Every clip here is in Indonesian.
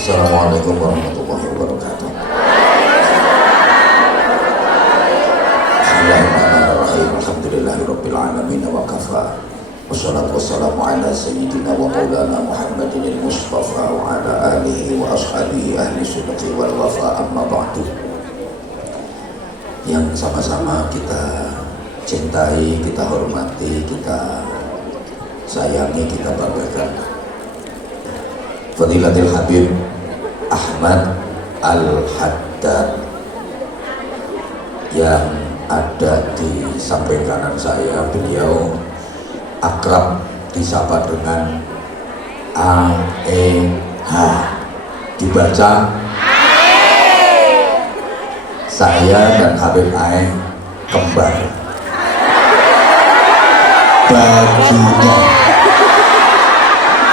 Assalamualaikum warahmatullahi wabarakatuh. Bismillahirrahmanirrahim. Alhamdulillahirabbil alamin wa kafa. Wassalatu wassalamu ala sayyidina wa maulana Muhammadin al-Mustafa wa ala alihi wa ashabihi ahli sidqi wal wafa, amma ba'du. Yang sama-sama kita cintai, kita hormati, kita sayangi, kita banggakan Fadilatul Habib Ahmad Al-Haddad yang ada di samping kanan saya. Beliau akrab disapa dengan AEH, dibaca saya dan Habib AE kembar bajunya.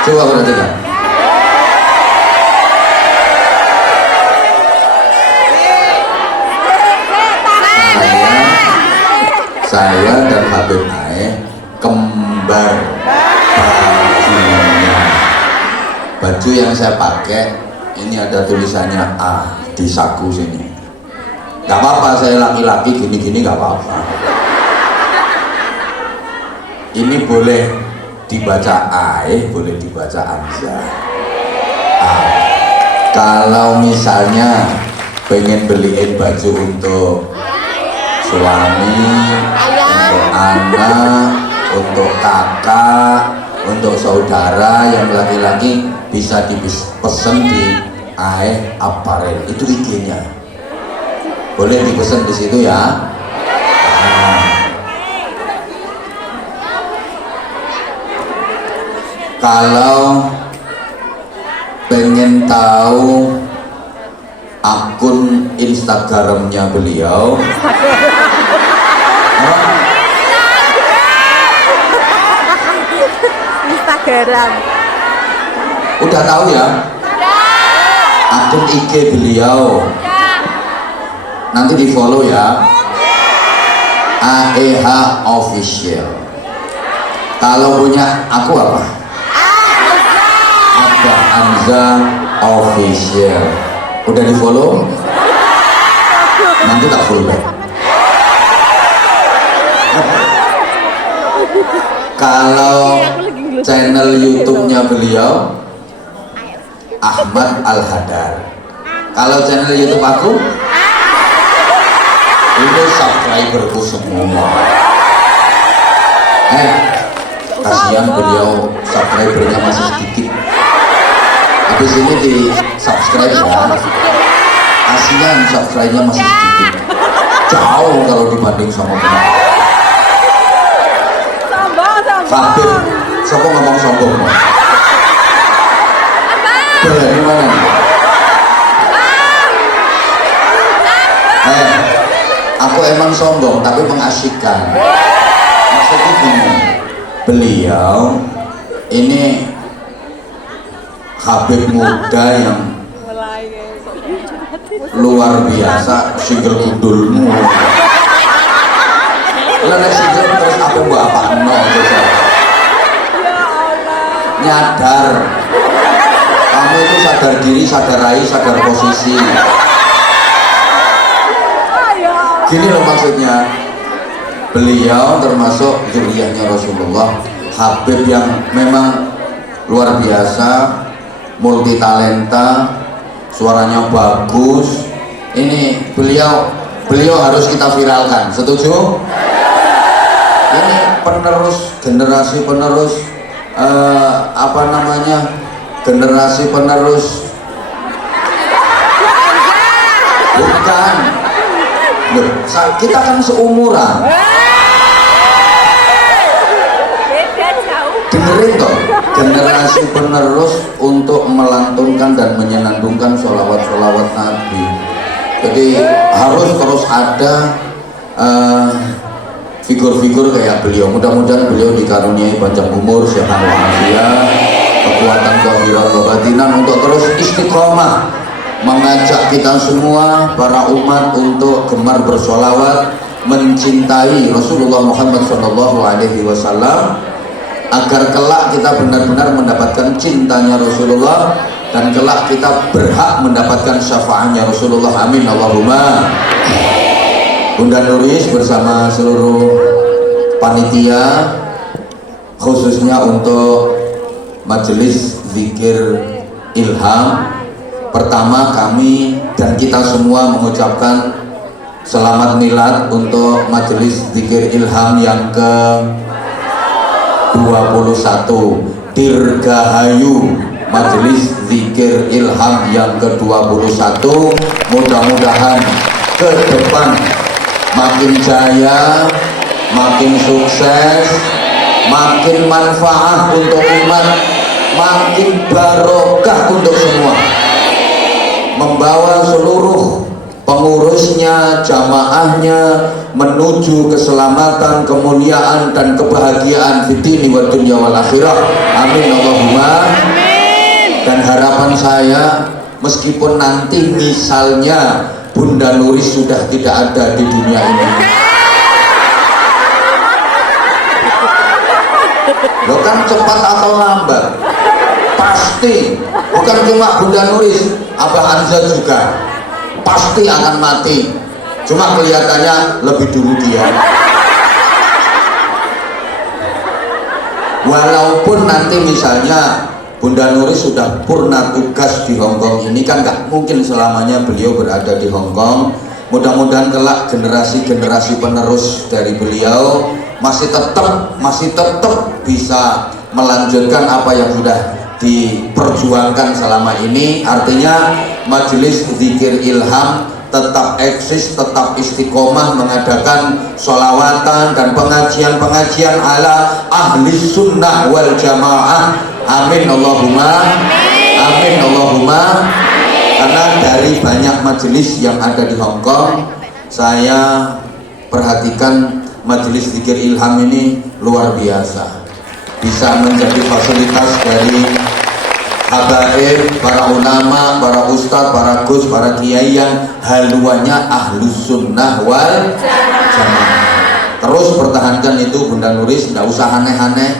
Coba perhatikan. Saya dan Habib AE kembar bajunya. Baju yang saya pakai ini ada tulisannya A di saku sini. Gak apa-apa, saya laki-laki gini-gini gak apa-apa. Ini boleh dibaca AE, boleh dibaca Anza. Kalau misalnya pengen beliin baju untuk suami, untuk anak, untuk kakak, untuk saudara yang laki-laki, bisa dipesan di AE Apparel. Itu IG-nya. Boleh dipesan di situ ya. Kalau pengen tahu akun Instagramnya beliau, Instagram udah tahu ya? Akun IG beliau nanti di follow ya. AEH Official. Kalau punya aku apa? Ada Anza Official. Udah di follow? Nanti tak follow back. Kalau channel YouTube-nya beliau Ahmad Al-Haddad. Kalau channel YouTube aku, ini subscriberku semua. Kasihan beliau subscribernya masih sedikit. Habis ini di subscribe ya. Kasihan subscribe-nya masih sedikit. Jauh kalau dibanding sama beliau. Habib, siapa ngomong sombong? Dari mana nih? Aku emang sombong tapi mengasyikkan. Maksudnya gini, beliau ini Habib muda yang luar biasa, single gundulmu. Lha single terus apa mbok apakno gitu. Nyadar. Kamu itu sadar diri, sadar rai, sadar posisi. Gini loh maksudnya. Beliau termasuk zuriyahnya Rasulullah, Habib yang memang luar biasa, multi talenta, suaranya bagus. Ini beliau harus kita viralkan. Setuju? Ini penerus, generasi penerus generasi penerus bukan. Loh, kita kan seumuran. Dengerin toh, generasi penerus untuk melantunkan dan menyenandungkan sholawat-sholawat Nabi. Jadi harus terus ada figur-figur kayak beliau. Mudah-mudahan beliau dikaruniai panjang umur, sehat walafiat, kekuatan zahiran wa batinan untuk terus istiqomah mengajak kita semua para umat untuk gemar bersolawat, mencintai Rasulullah Muhammad SAW, agar kelak kita benar-benar mendapatkan cintanya Rasulullah dan kelak kita berhak mendapatkan syafaatnya Rasulullah. Amin Allahumma. Bunda Nuris bersama seluruh panitia, khususnya untuk majelis zikir ilham, pertama kami dan kita semua mengucapkan selamat milad untuk majelis zikir ilham yang ke 21, Dirgahayu majelis zikir ilham yang ke 21. Mudah-mudahan ke depan makin jaya, makin sukses, makin manfaat untuk umat, makin barokah untuk semua, membawa seluruh pengurusnya, jamaahnya menuju keselamatan, kemuliaan dan kebahagiaan di dini wa dunya wal akhirah. Amin Allahumma. Dan harapan saya, meskipun nanti misalnya Bunda Nuris sudah tidak ada di dunia ini, lo kan cepat atau lambat pasti, bukan cuma Bunda Nuris, Abah Anza juga pasti akan mati, cuma kelihatannya lebih dulu dia. Walaupun nanti misalnya Bunda Nuris sudah purna tugas di Hongkong, ini kan nggak mungkin selamanya beliau berada di Hongkong. Mudah-mudahan kelak generasi-generasi penerus dari beliau masih tetap bisa melanjutkan apa yang sudah diperjuangkan selama ini. Artinya majelis zikir ilham tetap eksis, tetap istiqomah mengadakan sholawatan dan pengajian-pengajian ala ahli sunnah wal jamaah. Amin Allahumma. Amin Allahumma. Karena dari banyak majelis yang ada di Hongkong, saya perhatikan majelis zikir ilham ini luar biasa, bisa menjadi fasilitas dari habaib, para ulama, para ustadz, para gus, para kiai yang haluannya ahlus sunnah wal jamaah. Terus pertahankan itu Bunda Nuris, nggak usah aneh-aneh,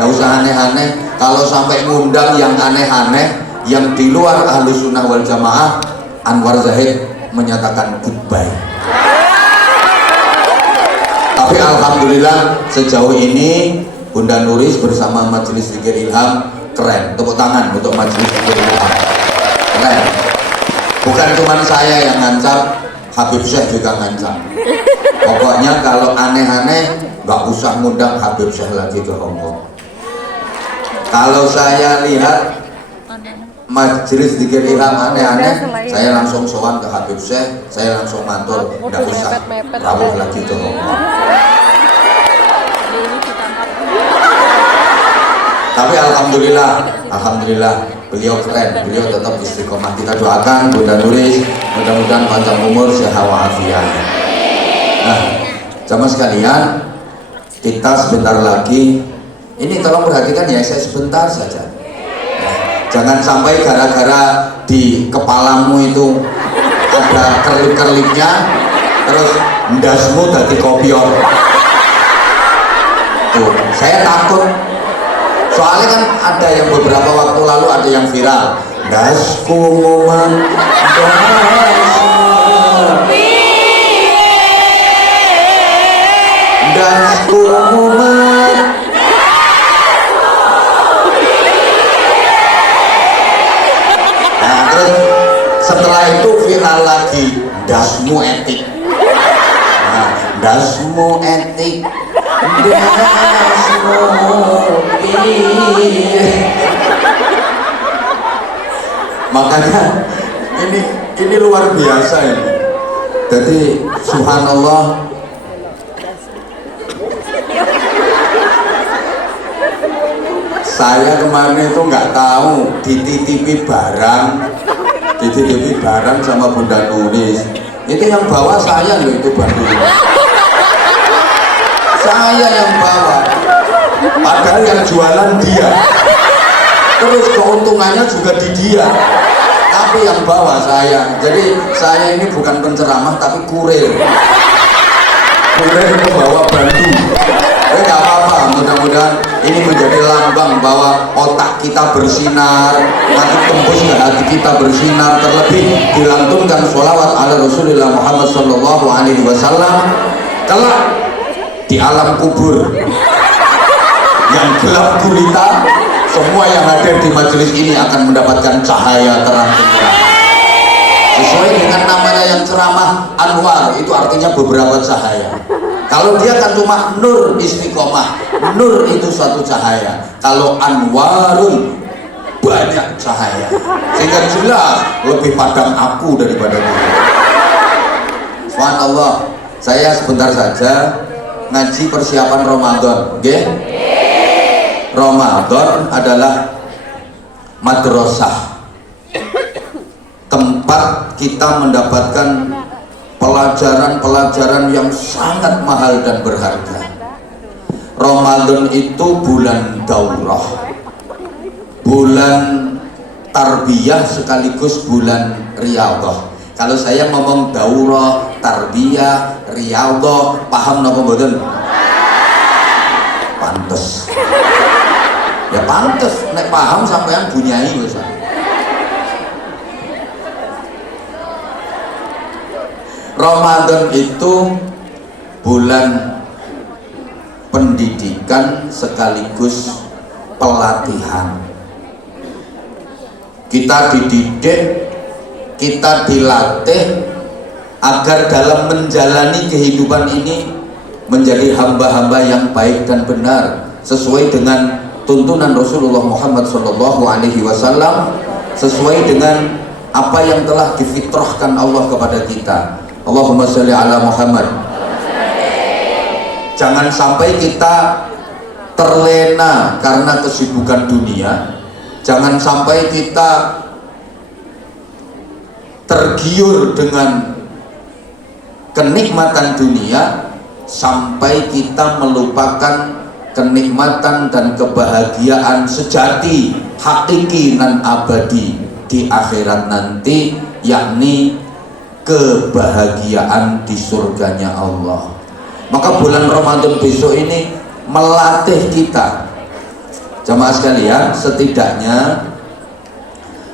nggak usah aneh-aneh. Kalau sampai ngundang yang aneh-aneh, yang di luar ahlus sunnah wal jamaah, Anwar Zahid menyatakan goodbye. Tapi alhamdulillah sejauh ini Bunda Nuris bersama majelis zikir ilham keren. Tepuk tangan untuk majelis zikir ilham, keren. Bukan cuma saya yang ngancam, Habib Syekh juga ngancam. Pokoknya kalau aneh-aneh nggak usah ngundang Habib Syekh lagi ke Hongkong. Kalau saya lihat majelis zikir ilham aneh-aneh, saya langsung sowan ke Habib Syekh, saya langsung mantul, nggak usah rawuh lagi ke Hongkong. Tapi alhamdulillah beliau keren, beliau tetap istiqomah. Kita doakan Bunda Nuris mudah-mudahan panjang umur, sehat walafiat. Nah, jamaah sekalian, kita sebentar lagi, ini tolong perhatikan ya, saya sebentar saja. Jangan sampai gara-gara di kepalamu itu ada kerlip-kerlipnya, terus ndasmu dadi kopior. Tuh, saya takut. Soalnya kan ada yang beberapa waktu lalu ada yang viral. Dasku momen dasku momen. Nah, terus setelah itu viral lagi dasmu etik. Nah, dasmu etik. Makanya ini luar biasa ini. Jadi subhanallah, saya kemarin itu nggak tahu dititipi barang sama Bunda Nuris. Itu yang bawa saya loh, itu bantuin. Saya yang bawa, padahal yang jualan dia, terus keuntungannya juga di dia, tapi yang bawa saya. Jadi saya ini bukan penceramah tapi kurir pembawa bantu. Nggak apa-apa, mudah-mudahan ini menjadi lambang bahwa otak kita bersinar, makin tembus ke hati kita bersinar, terlebih dilantunkan sholawat ala Rasulullah Muhammad Sallallahu Alaihi Wasallam. Kelak di alam kubur yang gelap gulita, semua yang hadir di majelis ini akan mendapatkan cahaya terang benderang. Sesuai dengan namanya yang ceramah, Anwar itu artinya beberapa cahaya. Kalau dia kan cuma nur istiqomah, nur itu suatu cahaya. Kalau Anwarun banyak cahaya, sehingga jelas lebih padam apu daripada dia. Subhanallah, saya sebentar saja ngaji persiapan Ramadan, oke? Ramadan adalah madrasah, tempat kita mendapatkan pelajaran-pelajaran yang sangat mahal dan berharga. Ramadan itu bulan daurah, bulan tarbiyah sekaligus bulan riyadhah. Kalau saya ngomong daurah, tarbiyah, riyadhah, paham napa mboten? Pantes. Ya pantes, nek paham sampean bunyai wis. Ramadan itu bulan pendidikan sekaligus pelatihan. Kita dididik, kita dilatih agar dalam menjalani kehidupan ini menjadi hamba-hamba yang baik dan benar sesuai dengan tuntunan Rasulullah Muhammad SAW, sesuai dengan apa yang telah difitrahkan Allah kepada kita. Allahumma sholli ala Muhammad. Jangan sampai kita terlena karena kesibukan dunia. Jangan sampai kita tergiur dengan kenikmatan dunia sampai kita melupakan kenikmatan dan kebahagiaan sejati, hakiki dan abadi di akhirat nanti, yakni kebahagiaan di surganya Allah. Maka bulan Ramadan besok ini melatih kita, jamaah sekalian. Setidaknya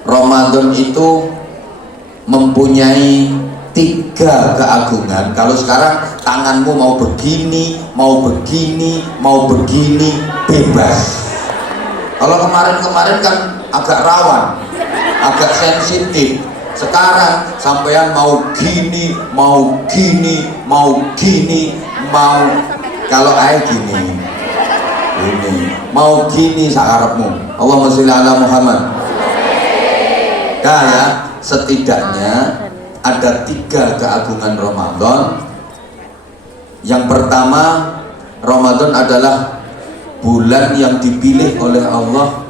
Ramadan itu mempunyai 3 keagungan. Kalau sekarang tanganmu mau begini, mau begini, mau begini, bebas. Kalau kemarin-kemarin kan agak rawan, agak sensitif. Sekarang sampean mau gini, mau gini, mau gini, mau kalau air gini, ini mau gini sakarepmu. Allahumma sholli ala Muhammad. Nah ya, setidaknya ada 3 keagungan Ramadan. Yang pertama, Ramadan adalah bulan yang dipilih oleh Allah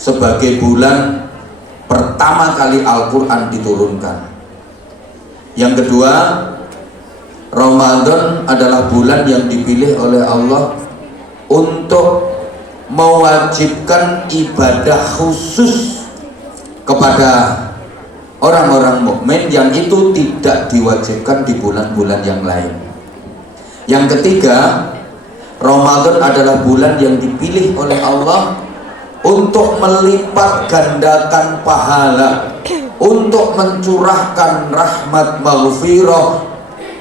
sebagai bulan pertama kali Al-Quran diturunkan. Yang kedua, Ramadan adalah bulan yang dipilih oleh Allah untuk mewajibkan ibadah khusus kepada orang-orang mukmin yang itu tidak diwajibkan di bulan-bulan yang lain. Yang ketiga, Ramadan adalah bulan yang dipilih oleh Allah untuk melipat gandakan pahala, untuk mencurahkan rahmat maghfirah,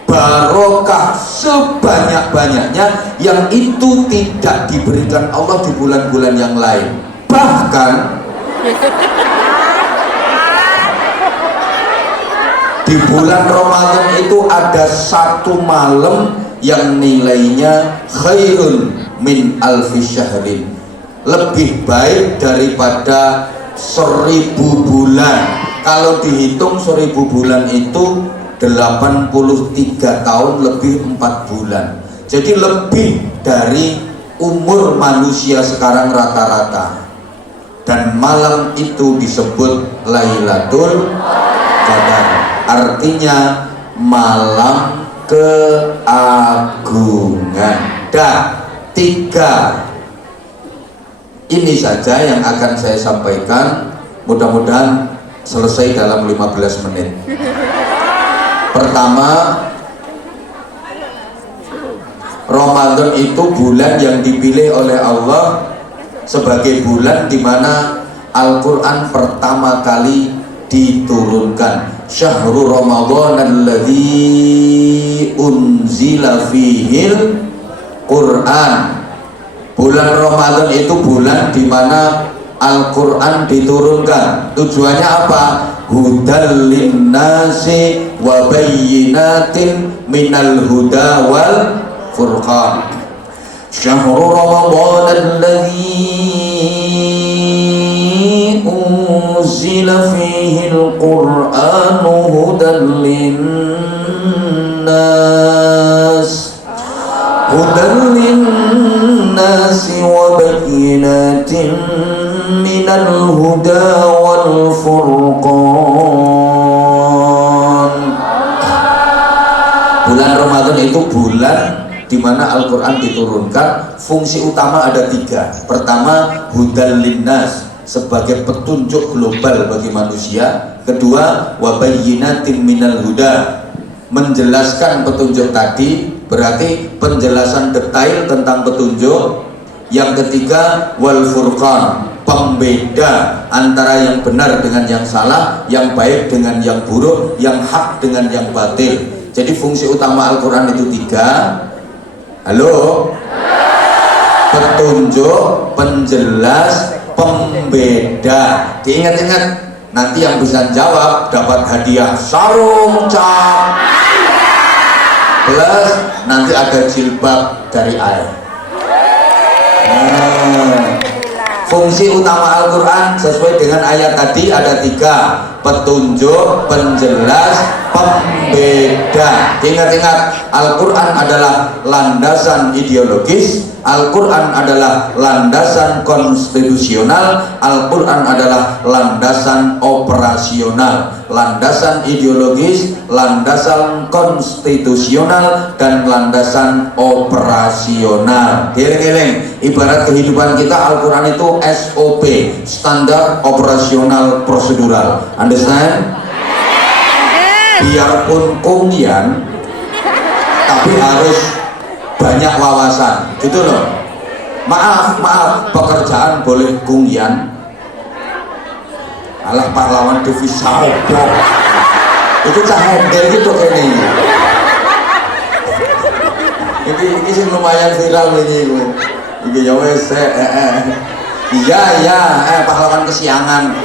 barokah sebanyak-banyaknya yang itu tidak diberikan Allah di bulan-bulan yang lain. Bahkan di bulan Ramadan itu ada 1 malam yang nilainya khairun min alfi syahrin, lebih baik daripada 1000 bulan. Kalau dihitung 1000 bulan itu 83 tahun lebih 4 bulan. Jadi lebih dari umur manusia sekarang rata-rata. Dan malam itu disebut Lailatul Qadar, artinya malam keagungan. Dan 3 ini saja yang akan saya sampaikan, mudah-mudahan selesai dalam 15 menit. Pertama, Ramadan itu bulan yang dipilih oleh Allah sebagai bulan di mana Al-Quran pertama kali diturunkan. Syahrul Ramadan alladzi unzila fihil Quran. Bulan Ramadan itu bulan di mana Al-Quran diturunkan. Tujuannya apa? Hudal linnasi wa bayyinatin minal huda wal furqan. Syahrul Ramadan alladzi unzila fihi al-Qur'an hudan linnas wa bayyinatin minal huda wal furqan. Bulan Ramadan itu bulan di mana Al-Quran diturunkan. Fungsi utama ada 3. Pertama, hudal linnas, sebagai petunjuk global bagi manusia. Kedua, wabayyinatin minal huda, menjelaskan petunjuk tadi, berarti penjelasan detail tentang petunjuk. Yang ketiga, wal furqan, pembeda antara yang benar dengan yang salah, yang baik dengan yang buruk, yang hak dengan yang batil. Jadi fungsi utama Al-Quran itu 3. Halo? Petunjuk, penjelas, pembeda. Diingat-ingat, nanti yang bisa jawab dapat hadiah sarung cap plus nanti ada jilbab dari air. Fungsi utama Al-Quran sesuai dengan ayat tadi ada 3: petunjuk, penjelas, pembeda. Ingat-ingat, Al-Quran adalah landasan ideologis, Al-Quran adalah landasan konstitusional, Al-Quran adalah landasan operasional. Landasan ideologis, landasan konstitusional, dan landasan operasional. Giling-giling, ibarat kehidupan kita, Al-Quran itu SOP, standar operasional prosedural. Understand? Biarpun kungyan, tapi harus banyak wawasan, gitu loh. Maaf, pekerjaan boleh kungyan. Alah, pahlawan Devi Saubo itu cah handel gitu ini. Ini sih lumayan viral ini. Ini ya wes, iya, pahlawan kesiangan.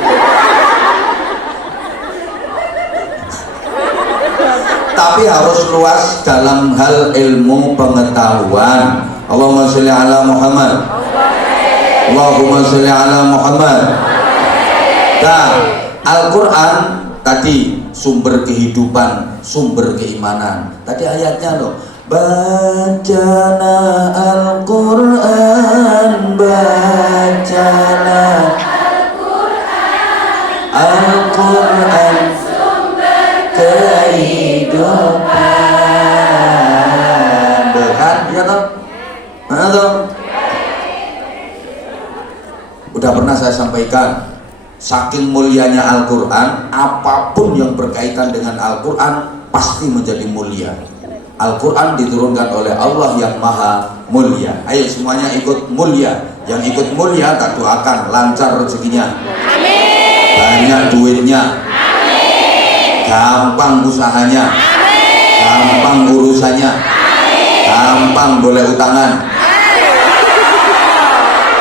Tapi harus luas dalam hal ilmu pengetahuan. Allahumma sholli ala Muhammad. Allahumma sholli ala Muhammad. Nah, Al-Quran tadi sumber kehidupan, sumber keimanan. Tadi ayatnya loh, bacana Al-Quran, bacana Al-Quran, sumber kehidupan. Kan? Ya toh? Mana toh? Udah pernah saya sampaikan, saking mulianya Al-Quran, apapun yang berkaitan dengan Al-Quran pasti menjadi mulia. Al-Quran diturunkan oleh Allah yang maha mulia. Ayo semuanya ikut mulia. Yang ikut mulia tak doakan lancar rezekinya, banyak duitnya, gampang usahanya, gampang urusannya, gampang boleh utangan.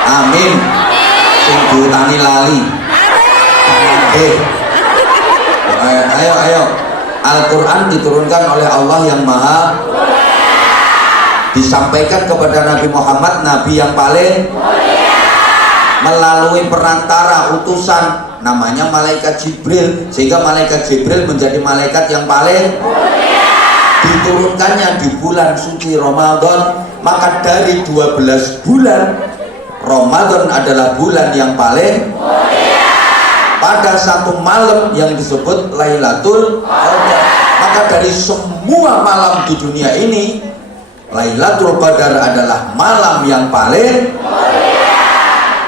Amin. Sing diutangi lali. Ayo. Al-Quran diturunkan oleh Allah yang maha, disampaikan kepada Nabi Muhammad, Nabi yang paling melalui perantara utusan namanya malaikat Jibril, sehingga malaikat Jibril menjadi malaikat yang paling diturunkannya di bulan suci Ramadan. Maka dari 12 bulan, Ramadan adalah bulan yang paling pada satu malam yang disebut Lailatul Qadar. Maka dari semua malam di dunia ini, Lailatul Qadar adalah malam yang paling mulia.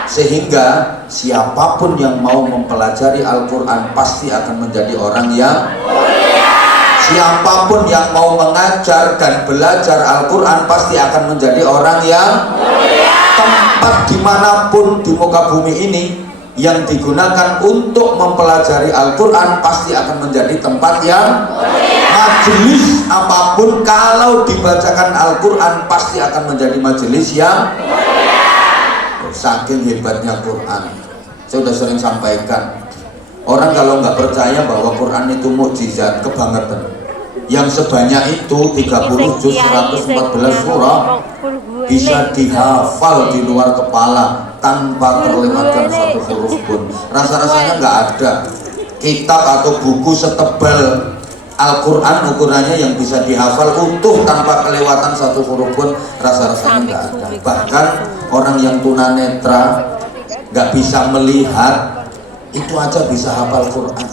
Sehingga siapapun yang mau mempelajari Al-Quran pasti akan menjadi orang yang mulia. Siapapun yang mau mengajar dan belajar Al-Quran pasti akan menjadi orang yang tempat dimanapun di muka bumi ini yang digunakan untuk mempelajari Al-Quran pasti akan menjadi tempat yang majelis apapun kalau dibacakan Al-Quran pasti akan menjadi majelis yang saking hebatnya Quran. Saya sudah sering sampaikan, orang kalau nggak percaya bahwa Quran itu mukjizat, kebangetan. Yang sebanyak itu 30 juz 114 surah bisa dihafal di luar kepala tanpa terlewatkan satu huruf pun. Rasa-rasanya nggak ada kitab atau buku setebal Al-Quran ukurannya yang bisa dihafal utuh tanpa kelewatan satu huruf pun. Rasa-rasanya nggak ada. Bahkan orang yang tunanetra nggak bisa melihat itu aja bisa hafal Quran.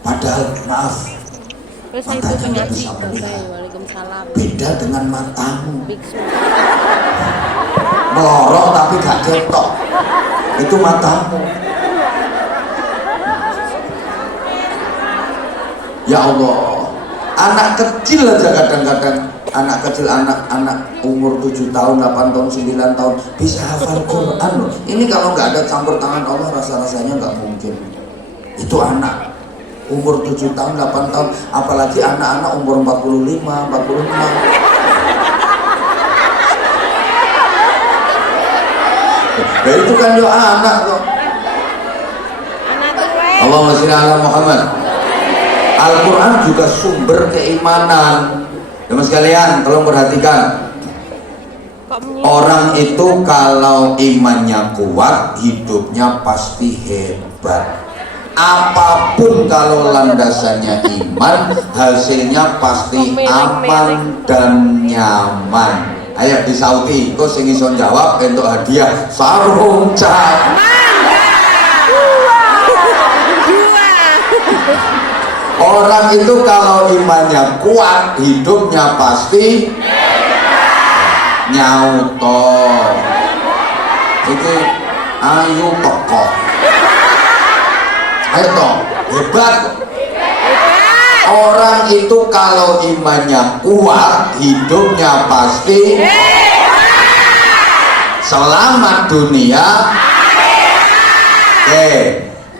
Padahal maaf, matanya nggak bisa melihat. Beda dengan matamu, melorot tapi gak ketok, itu matamu. Ya Allah, anak kecil aja kadang-kadang, anak kecil, anak umur 7 tahun, 8 tahun, 9 tahun bisa hafal Quran loh. Ini kalau nggak ada campur tangan Allah rasa-rasanya nggak mungkin. Itu anak umur 7 tahun, 8 tahun, apalagi anak-anak umur 45, 46. Ya itu kan yo anak kok. Allahumma sholli ala Muhammad. Al-Quran juga sumber keimanan. Teman sekalian, tolong perhatikan. Orang itu kalau imannya kuat, hidupnya pasti hebat. Apapun kalau landasannya iman, hasilnya pasti aman dan nyaman. Ayo disauti, kok sing iso jawab untuk hadiah sarung cat. Orang itu kalau imannya kuat, hidupnya pasti nyauto. Itu ayu pokok. Ayo toh, hebat. Orang itu kalau imannya kuat, hidupnya pasti selamat dunia. Oke.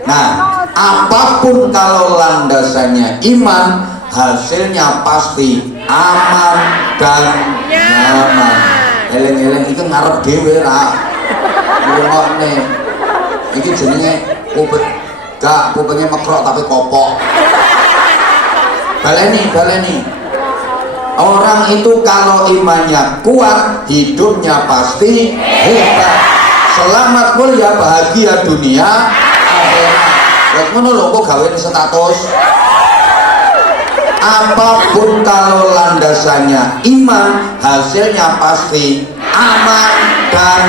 Nah, apapun kalau landasannya iman, hasilnya pasti aman dan nyaman. Eleng-eleng itu ngarep dhewe ra. Ngrungokne. Iki jenenge kupingnya mekrok tapi kopok. Baleni. Orang itu kalau imannya kuat, hidupnya pasti hebat. Selamat, mulia, bahagia dunia akhirat. Wes ngono lho kok gawe status. Apapun kalau landasannya iman, hasilnya pasti aman dan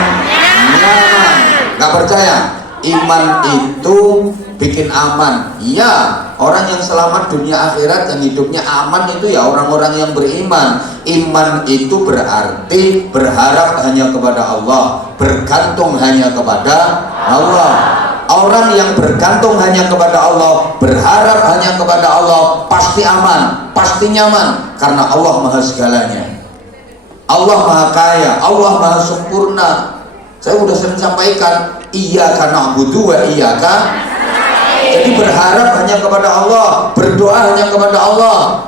nyaman. Gak percaya? Iman itu bikin aman. Ya, orang yang selamat dunia akhirat yang hidupnya aman itu ya orang-orang yang beriman. Iman itu berarti berharap hanya kepada Allah, bergantung hanya kepada Allah. Orang yang bergantung hanya kepada Allah, berharap hanya kepada Allah, pasti aman, pasti nyaman, karena Allah maha segalanya. Allah maha kaya, Allah maha sempurna. Saya sudah sering sampaikan, iyyaka na'budu wa iyyaka. Jadi berharap hanya kepada Allah, berdoa hanya kepada Allah.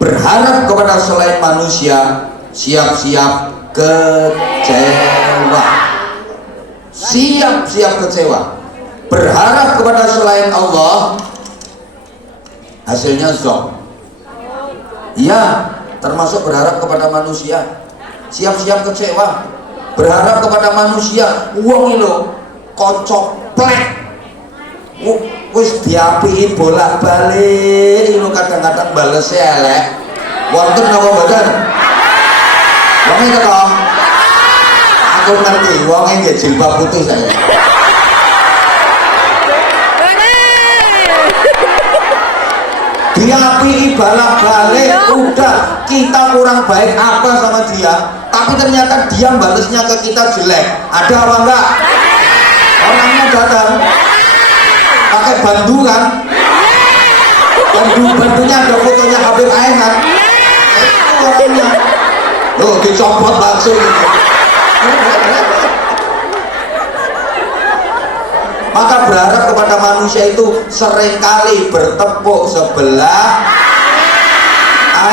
Berharap kepada selain manusia, siap-siap kecewa. Siap-siap kecewa. Berharap kepada selain Allah, hasilnya zong. Ya, termasuk berharap kepada manusia, siap-siap kecewa. Berharap kepada manusia, uang itu kocoplek, wis diapii bolak-balik, itu kadang-kadang balesnya elek. Wonten napa mboten? Wong iki kok aku ngerti, wonge nggih jilbab putih saya. Diapii bolak-balik, udah kita kurang baik apa sama dia, tapi ternyata dia balesnya ke kita jelek. Ada apa enggak? Orangnya datang pakai bandu kan, bantunya ada fotonya Habib Ainat. Itu orangnya. Loh, dicopot langsung. Maka berharap kepada manusia itu seringkali bertepuk sebelah,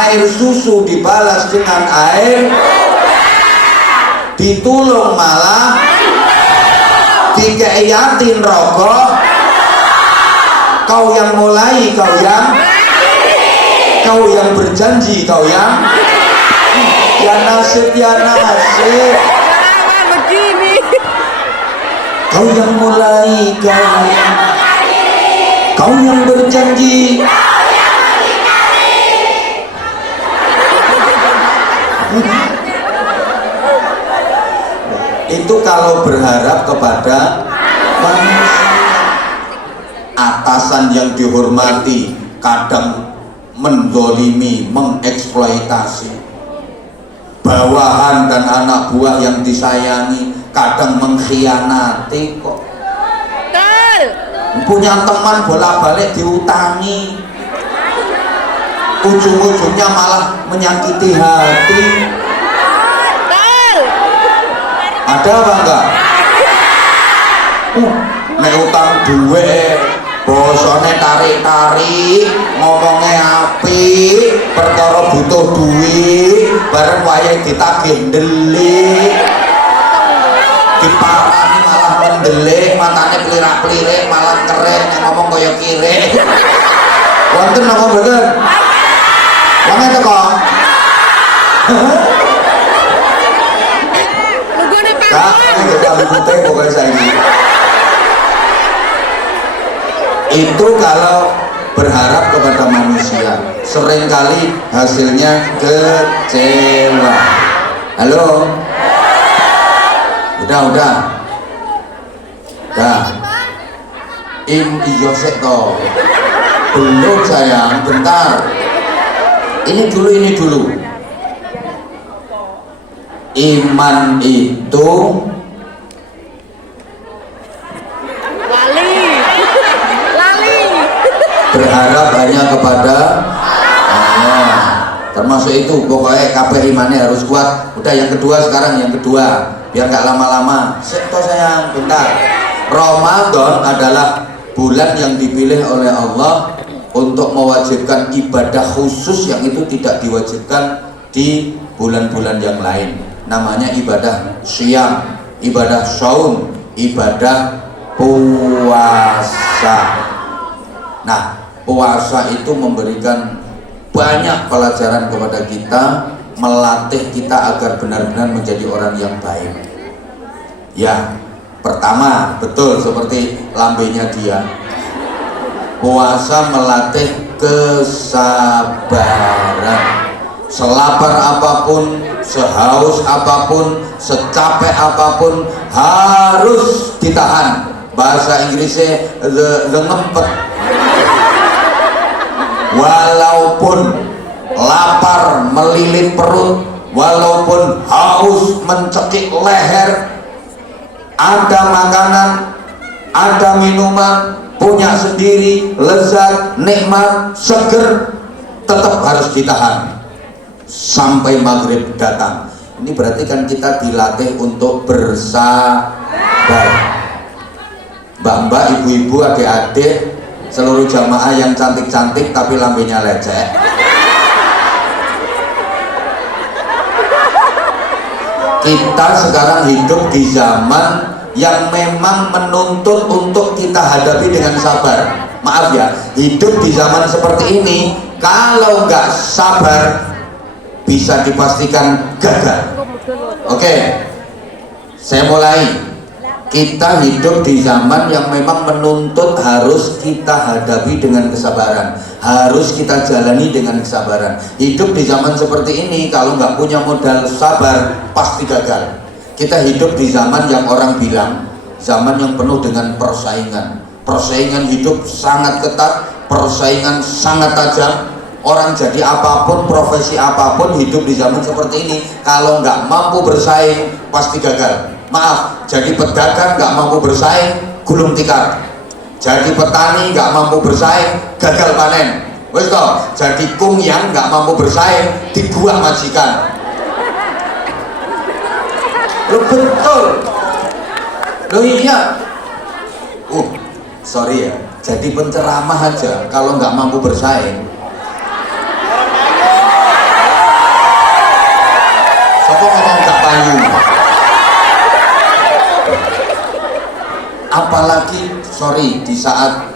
air susu dibalas dengan air, ditulung malah dikeyatin rokok. Kau yang mulai, kau yang berjanji, kau yang ya nasib, kau yang mulai, kau yang berjanji. Itu kalau berharap kepada manusia. Atasan yang dihormati kadang mendolimi, mengeksploitasi. Bawahan dan anak buah yang disayangi kadang mengkhianati kok. Punya teman bolak-balik diutangi, ujung-ujungnya malah menyakiti hati. Ada apa enggak? Nek utang duwe, bosone tarik-tarik, ngomongnya apik, perkara butuh duit, bareng wayahe ditagih ndelik, diparani malah mendelik, matane pelirak-pelirik, malah keren, ngomong kaya kire. Wonten napa mboten? Wonten teko? Kak, ini kita putih pokoknya saya ini. Itu kalau berharap kepada manusia, seringkali hasilnya kecewa. Halo? Udah. Iya sek toh. Belum sayang, bentar. Ini dulu. Iman itu lali berharap hanya kepada Allah, termasuk itu pokoknya kabeh imannya harus kuat. Udah yang kedua sekarang, biar gak lama-lama. Sekto sayang, bentar. Ramadan adalah bulan yang dipilih oleh Allah untuk mewajibkan ibadah khusus yang itu tidak diwajibkan di bulan-bulan yang lain. Namanya ibadah syam, ibadah saum, ibadah puasa. Nah, puasa itu memberikan banyak pelajaran kepada kita, melatih kita agar benar-benar menjadi orang yang baik. Ya, pertama, betul seperti lambenya dia. Puasa melatih kesabaran. Selapar apapun, sehaus apapun, secapek apapun harus ditahan. Bahasa Inggrisnya the ngempet. Walaupun lapar melilit perut, walaupun haus mencekik leher, ada makanan, ada minuman, punya sendiri, lezat, nikmat, seger, tetap harus ditahan sampai maghrib datang. Ini berarti kan kita dilatih untuk bersabar. Mbak-mbak, ibu-ibu, adik-adik, seluruh jamaah yang cantik-cantik tapi lambenya lecek. Kita sekarang hidup di zaman yang memang menuntut untuk kita hadapi dengan sabar. Maaf ya, hidup di zaman seperti ini kalau nggak sabar bisa dipastikan gagal. Oke, saya mulai. Kita hidup di zaman yang memang menuntut harus kita hadapi dengan kesabaran, harus kita jalani dengan kesabaran. Hidup di zaman seperti ini kalau nggak punya modal sabar pasti gagal. Kita hidup di zaman yang orang bilang zaman yang penuh dengan persaingan hidup sangat ketat, persaingan sangat tajam. Orang jadi apapun, profesi apapun, hidup di zaman seperti ini kalau nggak mampu bersaing pasti gagal. Maaf, jadi pedagang nggak mampu bersaing, gulung tikar. Jadi petani nggak mampu bersaing, gagal panen. Wes toh, jadi kung yang nggak mampu bersaing dibuang majikan. Lo betul. Lo iya. Sorry ya. Jadi penceramah aja kalau nggak mampu bersaing. Sopo ngomong gak payu. Apalagi sorry di saat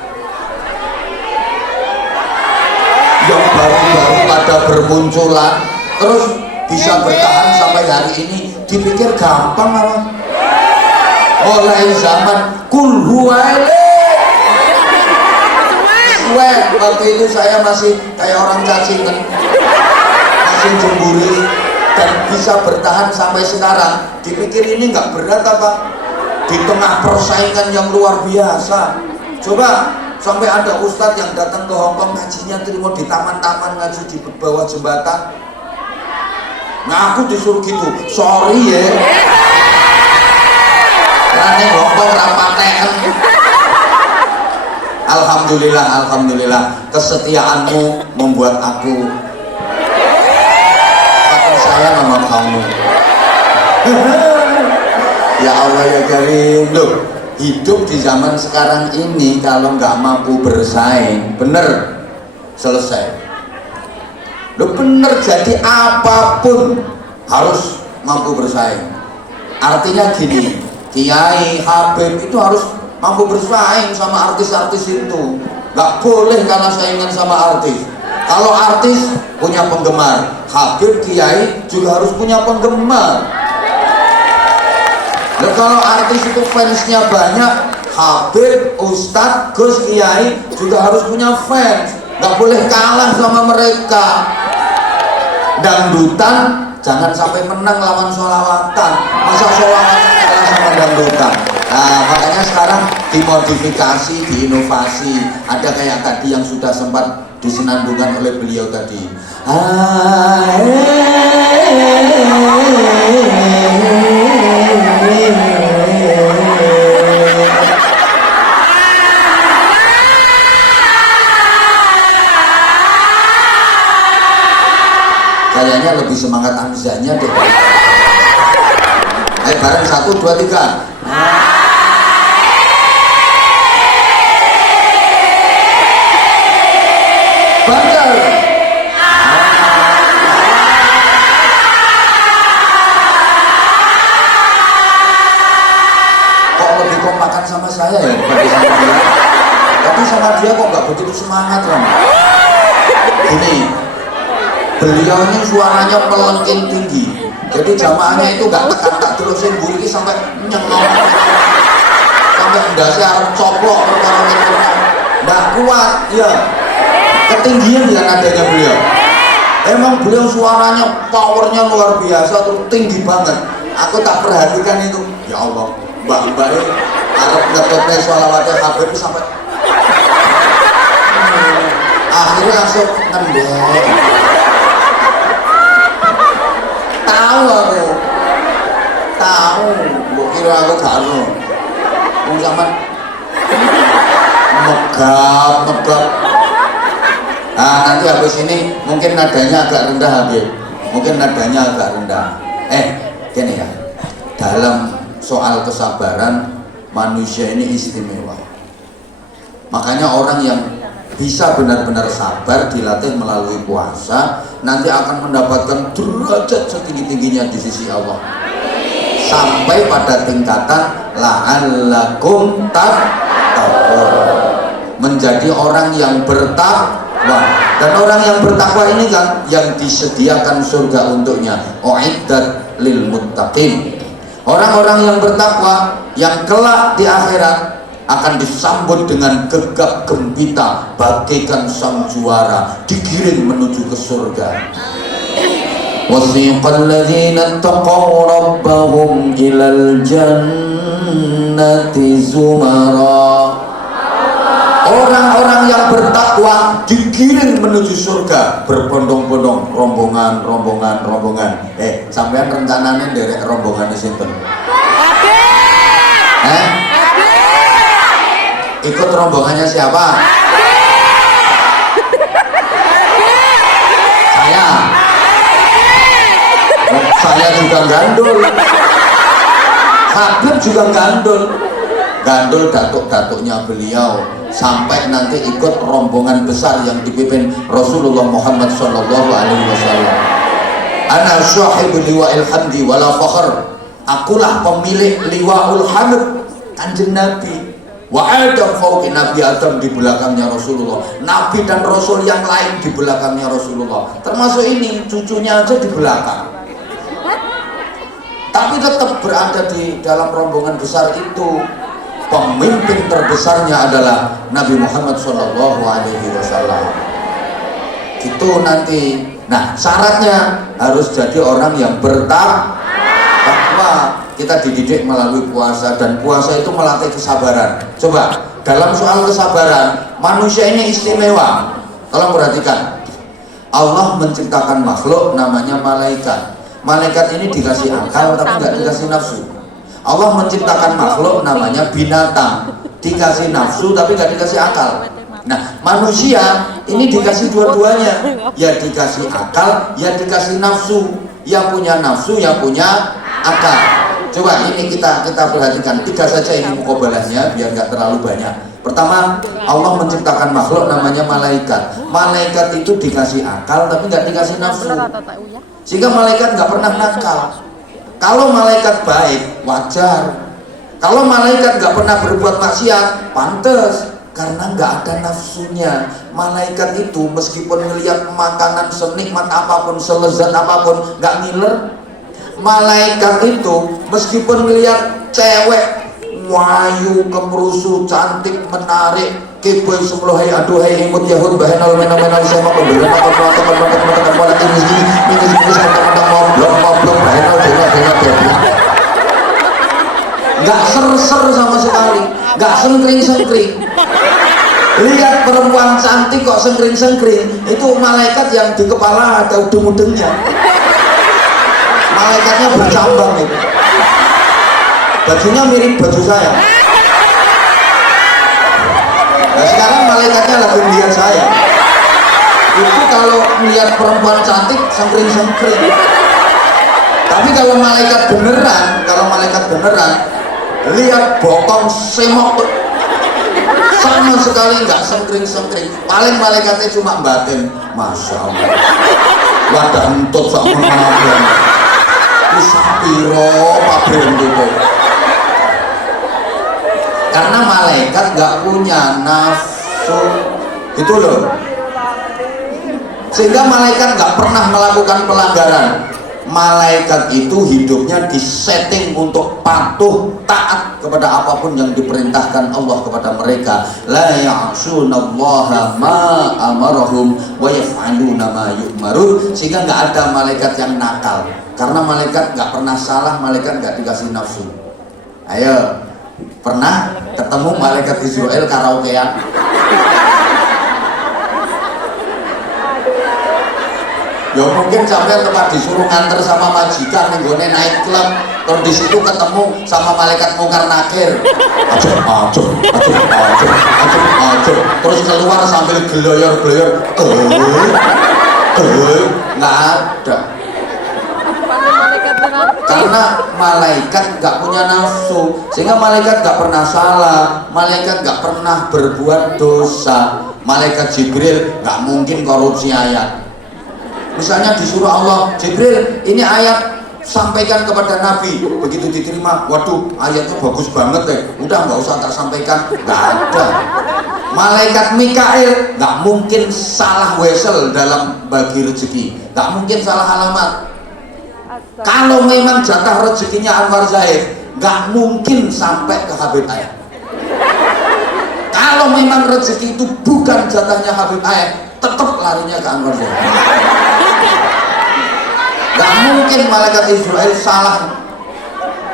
yang baru-baru pada bermunculan terus bisa bertahan sampai hari ini, dipikir gampang apa? Mulai zaman kul huwailid. Waktu itu saya masih kayak orang cacingan, masih jemburis, dan bisa bertahan sampai sekarang. Dipikir ini nggak berat apa? Di tengah persaingan yang luar biasa. Coba sampai ada ustadz yang datang ke Hongkong ngajinya terima di taman-taman, ngaji di bawah jembatan. Nah aku disuruh gitu, sorry ya. Karena Hongkong rapateken. Alhamdulillah, alhamdulillah, kesetiaanmu membuat aku makin sayang sama kamu. Ya Allah ya Karim. Loh, hidup di zaman sekarang ini kalau nggak mampu bersaing, bener selesai. Loh bener, jadi apapun harus mampu bersaing. Artinya gini, Kiai, Habib itu harus mampu bersaing sama artis-artis itu. Nggak boleh karena saingan sama artis. Kalau artis punya penggemar, Habib, Kiai juga harus punya penggemar. Nah, kalau artis itu fansnya banyak, Habib, Ustadz, Gus, Kiai juga harus punya fans. Nggak boleh kalah sama mereka. Dangdutan jangan sampai menang lawan sholawatan. Masa sholawatan kalah sama dangdutan? Nah makanya sekarang dimodifikasi, diinovasi. Ada kayak tadi yang sudah sempat disenandungkan oleh beliau tadi. Kayaknya lebih semangat Hamzahnya deh. Ayo bareng 1, 2, 3. Bandel. Kok lebih kompakan sama saya ya daripada sama dia? Tapi sama dia kok nggak begitu semangat kan? Gini, beliau ini suaranya melengking tinggi. Jadi jamaahnya itu nggak tekan terusin bunyi sampai nyengol, sampai ndasnya arep coplok perkara nggak kuat ya. Ketinggian ya nadanya beliau. Emang beliau suaranya powernya luar biasa, terus tinggi banget. Aku tak perhatikan itu. Ya Allah, mbak-mbak ini arep ngetutnya sholawatnya Habib sampai akhirnya langsung ngendek. Tahu aku, tahu. Mbok kira aku gak ono. Wong sampean megap. Nah nanti habis ini mungkin nadanya agak rendah Habib, mungkin nadanya agak rendah. Gini ya, dalam soal kesabaran manusia ini istimewa. Makanya orang yang bisa benar-benar sabar dilatih melalui puasa nanti akan mendapatkan derajat setinggi-tingginya di sisi Allah. Sampai pada tingkatan la'allakum tattaqun, menjadi orang yang bertakwa. Dan orang yang bertakwa ini kan yang disediakan surga untuknya, uiddat lil muttaqin. Orang-orang yang bertakwa yang kelak di akhirat akan disambut dengan gegap gempita bagaikan sang juara, digiring menuju ke surga. Wasiqal ladzina taqaw rabbahum ilal jannati zumara. Orang-orang yang bertakwa digiring menuju surga berbondong-bondong, rombongan. Sampean rencananya derek rombongannya sinten? Ikut rombongannya siapa? Saya juga gandul, Habib juga gandul datuk-datuknya beliau, sampai nanti ikut rombongan besar yang dipimpin Rasulullah Muhammad Sallallahu Alaihi Wasallam. Ana syahibul liwa'il hamdi wala fakhr, akulah pemilik liwa'ul hamd, kanjeng Nabi. Wa Adam fauqi, Nabi Adam di belakangnya Rasulullah, Nabi dan Rasul yang lain di belakangnya Rasulullah, termasuk ini cucunya aja di belakang, tapi tetap berada di dalam rombongan besar itu. Pemimpin terbesarnya adalah Nabi Muhammad Shallallahu Alaihi Wasallam. Itu nanti. Nah, syaratnya harus jadi orang yang bertakwa. Kita dididik melalui puasa, dan puasa itu melatih kesabaran. Coba dalam soal kesabaran, manusia ini istimewa. Tolong perhatikan, Allah menciptakan makhluk namanya malaikat. Malaikat ini dikasih akal tapi nggak dikasih nafsu. Allah menciptakan makhluk namanya binatang, dikasih nafsu tapi nggak dikasih akal. Nah, manusia ini dikasih dua-duanya, ya dikasih akal, ya dikasih nafsu, ya punya nafsu, ya punya akal. Coba ini kita perhatikan, 3 saja ini mukobalahnya biar nggak terlalu banyak. Pertama, Allah menciptakan makhluk namanya malaikat. Malaikat itu dikasih akal tapi nggak dikasih nafsu, sehingga malaikat nggak pernah nakal. Kalau malaikat baik, wajar. Kalau malaikat nggak pernah berbuat maksiat, pantas, karena nggak ada nafsunya. Malaikat itu meskipun melihat makanan senikmat apapun, selezat apapun, nggak ngiler. Malaikat itu meskipun melihat cewek wayu, kemerusu, cantik, menarik, keboy semlohai, aduhai, imut, yahud, bahenal, menal, semak, kebela, makan, ini, moblok, bahenal, nggak ser-ser sama sekali, nggak sengkring. Lihat perempuan cantik kok sengkring, itu malaikat yang di kepala ada udeng-udengnya. Malaikatnya bercabang itu. Bajunya mirip baju saya. Nah, sekarang malaikatnya lagi melihat saya. Itu kalau melihat perempuan cantik sengkring. Tapi kalau malaikat beneran, lihat bokong semok sama sekali nggak sengkring. Paling malaikatnya cuma batin, masya Allah, wadah entut sama maafan Sapiro pabrik itu. Karena malaikat nggak punya nafsu, gitu loh. Sehingga malaikat nggak pernah melakukan pelanggaran. Malaikat itu hidupnya disetting untuk patuh taat kepada apapun yang diperintahkan Allah kepada mereka. La ya'sunallaha ma amarahum wa yaf'aluna ma yu'marun. Sehingga nggak ada malaikat yang nakal. Karena malaikat nggak pernah salah, malaikat nggak dikasih nafsu. Ayo, pernah ketemu malaikat Israel karaokean? Ya mungkin sampai tempat disuruh nganter sama majikan nenggone naik klub, terus di situ ketemu sama malaikat mungkar nakir. Aduh, terus keluar sambil geloyor, nggak ada. Karena malaikat nggak punya nafsu, sehingga malaikat nggak pernah salah, malaikat nggak pernah berbuat dosa. Malaikat Jibril nggak mungkin korupsi ayat. Misalnya disuruh Allah, Jibril ini ayat sampaikan kepada Nabi, begitu diterima, waduh ayatnya bagus banget deh, udah nggak usah tak sampaikan, nggak ada. Malaikat Mikail nggak mungkin salah wesel dalam bagi rezeki, nggak mungkin salah alamat. Kalau memang jatah rezekinya Anwar Zahid, nggak mungkin sampai ke Habib Ayat. Kalau memang rezeki itu bukan jatahnya Habib Ayat, tetap larinya ke Anwar Zahid. Gak mungkin malaikat Israel salah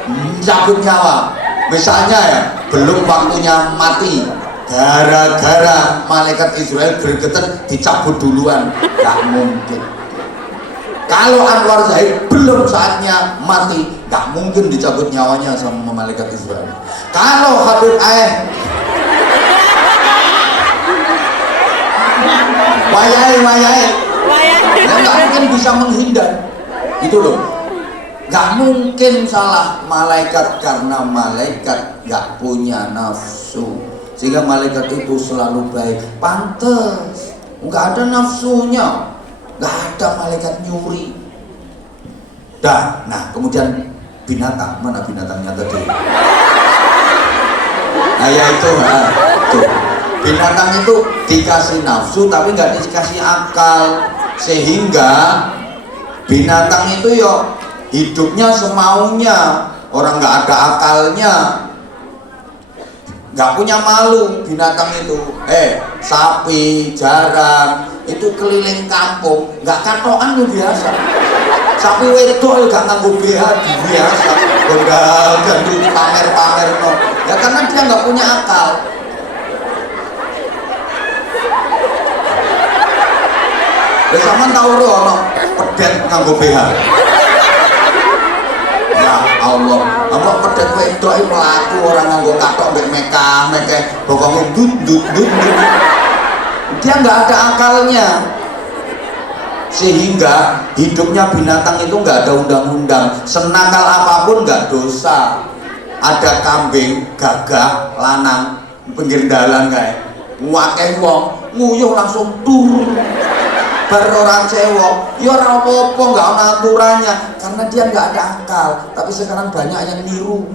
mencabut nyawa. Misalnya ya, belum waktunya mati, gara-gara malaikat Israel gregetan dicabut duluan. Gak mungkin. Kalau Anwar Zahid belum saatnya mati, gak mungkin dicabut nyawanya sama malaikat Israel. Kalau Habib Ayah wayai, nggak mungkin mungkin bisa menghindar. Itu loh. Gak mungkin salah malaikat, karena malaikat gak punya nafsu, sehingga malaikat itu selalu baik. Pantes gak ada nafsunya, gak ada malaikat nyuri. Nah kemudian binatang, mana binatangnya tadi? Nah ya itu, tuh. Binatang itu dikasih nafsu tapi nggak dikasih akal, sehingga binatang itu yo hidupnya semaunya, orang nggak ada akalnya, nggak punya malu binatang itu. Sapi jarang itu keliling kampung, nggak katokan lu biasa. Sapi wedok gak nganggo BH biasa, gondal gandul pamer no. Ya karena dia nggak punya akal. Ya sama tahu ono pedet nganggo BH. Ya Allah, apa pedet wedok iki mlaku orang nganggo katok mbek mekeh bokonge dut. Dia nggak ada akalnya, sehingga hidupnya binatang itu nggak ada undang-undang. Senakal apapun nggak dosa. Ada kambing gagah lanang pinggir dalan kae, ngakeh wong nguyuh langsung tur. Bar orang cewek, ya ora apa-apa, nggak ana aturannya, karena dia nggak ada akal. Tapi sekarang banyak yang niru.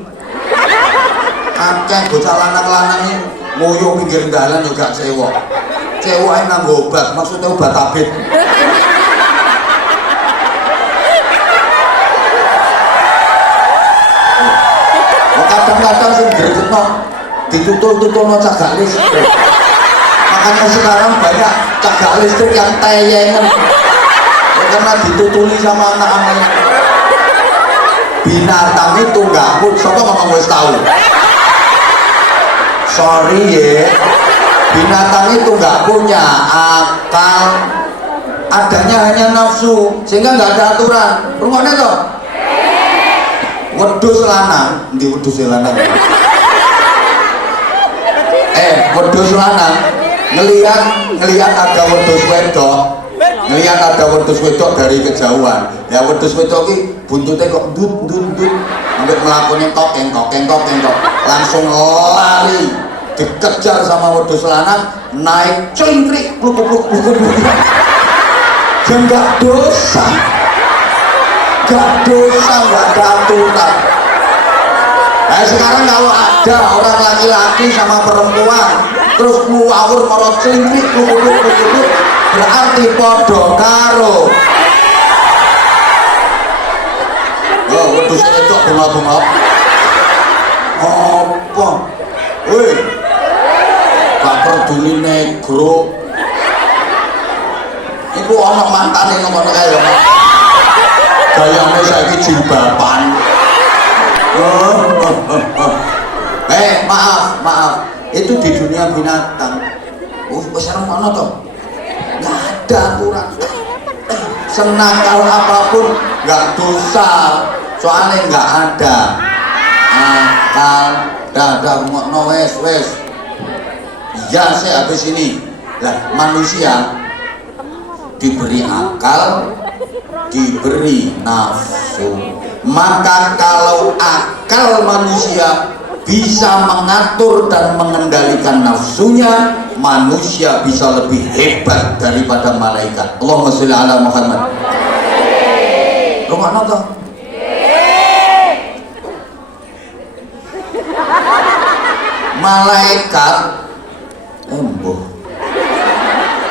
Akeh bocah lanang-lanang ini nguyuh pinggir dalan juga cewek. Cewek nganggo obat, maksudnya obat tabit. Kadang-kadang sing gregetno ditutul-tutulno cagak listrik. Makanya sekarang banyak cagak listrik yang teyengen, ya karena ditutuli sama anak-anak. Binatang itu nggak pun, siapa ngomong wis tahu? Sorry ya, binatang itu nggak punya akal, adanya hanya nafsu, sehingga nggak ada aturan. Rungokne toh? Wedhus lanang, ndi wedhus lanang? Wedhus lanang ngelihat ada wedhus wedok, dari kejauhan. Ya wedhus wedok ki buntute kok ndut, sampai melakukan kokeng, langsung lari dikejar sama wedhus lanang, naik clingkrik pluk. Dan nggak dosa, nggak ada aturan. Nah sekarang kalau ada orang laki-laki sama perempuan terus ngawur marot clingkrik pluk, berarti podo karo wedhus itu bengok-bengok apa? Wih, gak peduli negro itu anak mantan yang ngomong kayak apa? Gayanya saiki jilbaban. Maaf, itu di dunia binatang. Sekarang mana toh? Nggak ada aturan. Senakal apapun nggak dosa, soalnya nggak ada akal. Dah ngomong wes. Ya saya habis ini. Lah manusia diberi akal, diberi nafsu. Maka kalau akal manusia bisa mengatur dan mengendalikan nafsunya, manusia bisa lebih hebat daripada malaikat. Allahumma sholli ala Muhammad. Rumah nonton. Malaikat embuh.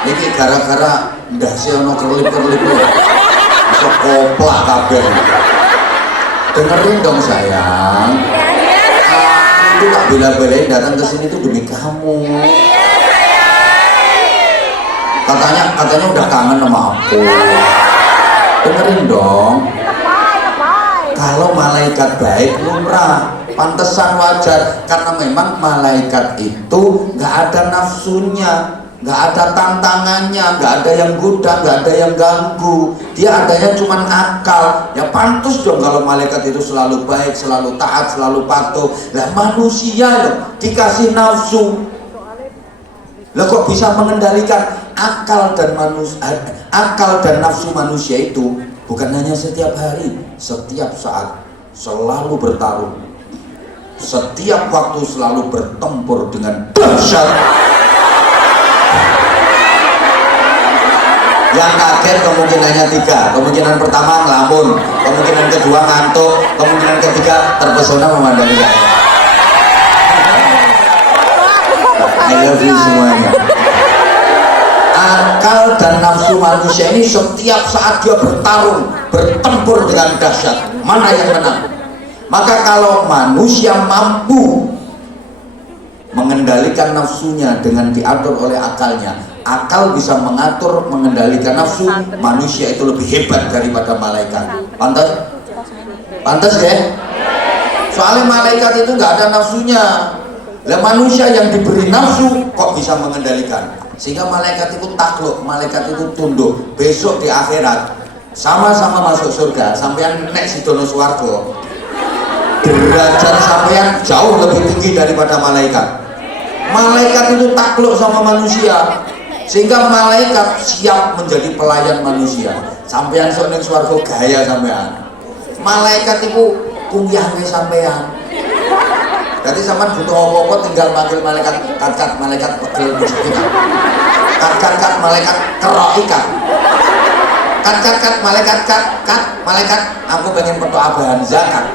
Ini gara-gara ndase ono kerlip-kerlip. Iso koplak kabeh. Dengerin dong sayang. Aku tak bela-belain datang ke sini tuh demi kamu. Katanya udah kangen sama aku. Dengerin dong. Kalau malaikat baik lumrah, pantesan wajar, karena memang malaikat itu nggak ada nafsunya, nggak ada tantangannya, nggak ada yang goda, nggak ada yang ganggu. Dia adanya cuma akal. Ya pantas dong kalau malaikat itu selalu baik, selalu taat, selalu patuh. Lah manusia loh dikasih nafsu, lah kok bisa mengendalikan? akal dan nafsu manusia itu bukan hanya setiap hari, setiap saat selalu bertarung, setiap waktu selalu bertempur dengan dahsyat. Yang kaget kemungkinannya 3. Kemungkinan pertama ngelamun, kemungkinan kedua ngantuk, kemungkinan ketiga terpesona memandangi saya. I love you semuanya. Akal dan nafsu manusia ini setiap saat dia bertarung, bertempur dengan dahsyat. Mana yang menang? Maka kalau manusia mampu mengendalikan nafsunya dengan diatur oleh akalnya, akal bisa mengatur, mengendalikan nafsu, manusia itu lebih hebat daripada malaikat. Pantas? Pantas ya? Soalnya malaikat itu nggak ada nafsunya. Lah manusia yang diberi nafsu kok bisa mengendalikan? Sehingga malaikat itu takluk, malaikat itu tunduk. Besok di akhirat sama-sama masuk surga, sampean nek sidono swarga. Derajat sampean jauh lebih tinggi daripada malaikat. Malaikat itu takluk sama manusia, sehingga malaikat siap menjadi pelayan manusia. Sampean sok ning swarga gaya sampean. Malaikat itu kungyange sampean. Jadi sampean butuh apa-apa tinggal manggil malaikat, kat malaikat pegel mesti kat malaikat kerok ikan. Kat malaikat aku pengen petok abahan zakat.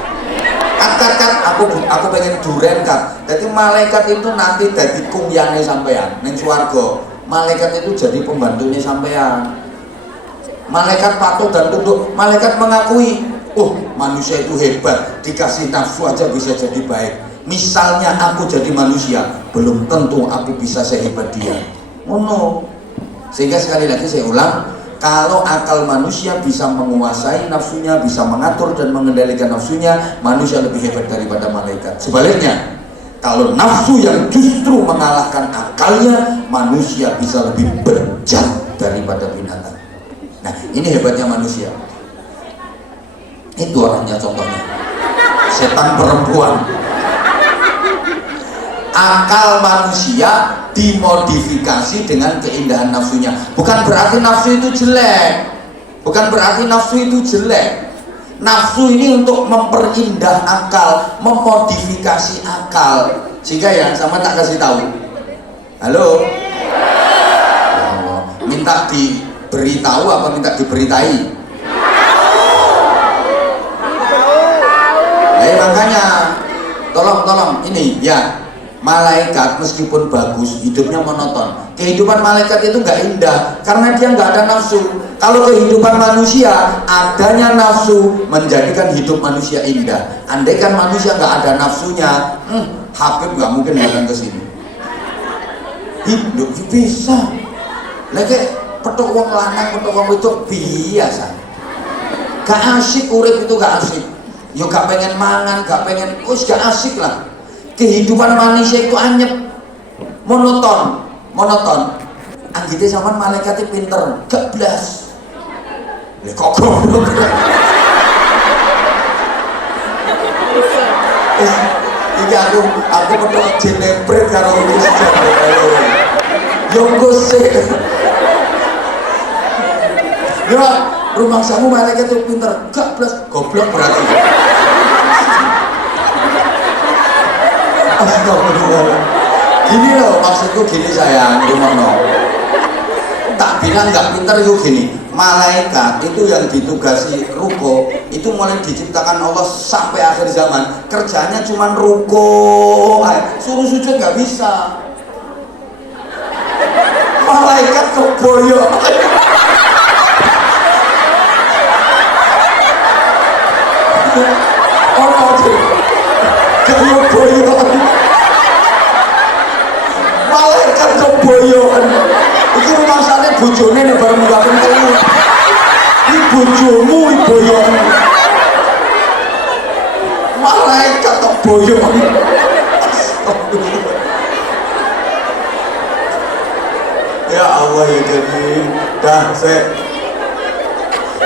Kat aku pengen duren kat. Jadi malaikat itu nanti jadi kungyange sampean ning swarga. Malaikat itu jadi pembantunya sampean. Malaikat patuh dan tunduk. Malaikat mengakui, oh manusia itu hebat, dikasih nafsu aja bisa jadi baik. Misalnya aku jadi manusia, belum tentu aku bisa sehebat dia. Oh no. Sehingga sekali lagi saya ulang, kalau akal manusia bisa menguasai nafsunya, bisa mengatur dan mengendalikan nafsunya, manusia lebih hebat daripada malaikat. Sebaliknya, kalau nafsu yang justru mengalahkan akalnya, manusia bisa lebih bejat daripada binatang. Nah, ini hebatnya manusia. Itu orangnya contohnya. Setan perempuan. Akal manusia dimodifikasi dengan keindahan nafsunya. Bukan berarti nafsu itu jelek. Bukan berarti nafsu itu jelek. Nafsu ini untuk memperindah akal, memodifikasi akal. Sehingga ya, sama tak kasih tahu. Halo? Ya Allah. Minta diberitahu apa minta diberitai? Makanya tolong ini ya. Malaikat meskipun bagus, hidupnya monoton. Kehidupan malaikat itu nggak indah karena dia nggak ada nafsu. Kalau kehidupan manusia, adanya nafsu menjadikan hidup manusia indah. Andaikan manusia nggak ada nafsunya, Habib nggak mungkin datang ke sini. Hidup bisa. Lagi petok wong lanang, petok wong itu biasa. Gak asik urip itu gak asik. Yo gak pengen mangan, gak pengen, gak asik lah. Kehidupan manusia itu anyep, monoton. Anggite sampean malaikate pinter, gak blas. Lha kok goblok. Iki aku petok jenepret karo wis jane. Yo gosek. Yo rumah samu malaikat itu pinter, gak blas, goblok berarti. Astagfirullah. Gini loh maksudku, gini sayang, rumah tak bilang nggak pinter itu gini. Malaikat itu yang ditugasi ruko itu mulai diciptakan Allah sampai akhir zaman, kerjanya cuman ruko, suruh sujud nggak bisa. Malaikat keboyo. Keboyoan. Malaikat keboyoan. Iki rumangsane bojone nek bareng nggapen telu. Iki bojomu iki boyoan. Malaikat keboyoan. Ya Allah ya Karim. Dah,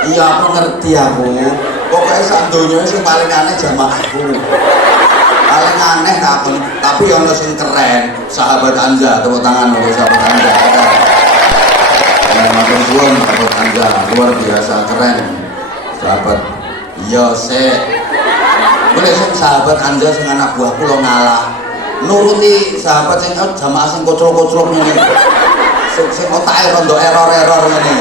iya aku ngerti aku. Pokoknya sak donya sing paling aneh jamaahku. Paling aneh tapi yang sing keren, sahabat Anza, tepuk tangan untuk sahabat Anza. matur suwun sahabat Anja, luar biasa keren. Sahabat iya sik. Boleh sing sahabat Anja sing anak buah kula ngalah. Nuruti sahabat sing jamaah sing kocrok-kocrok ngene. Sing otake rondo error-error ngene.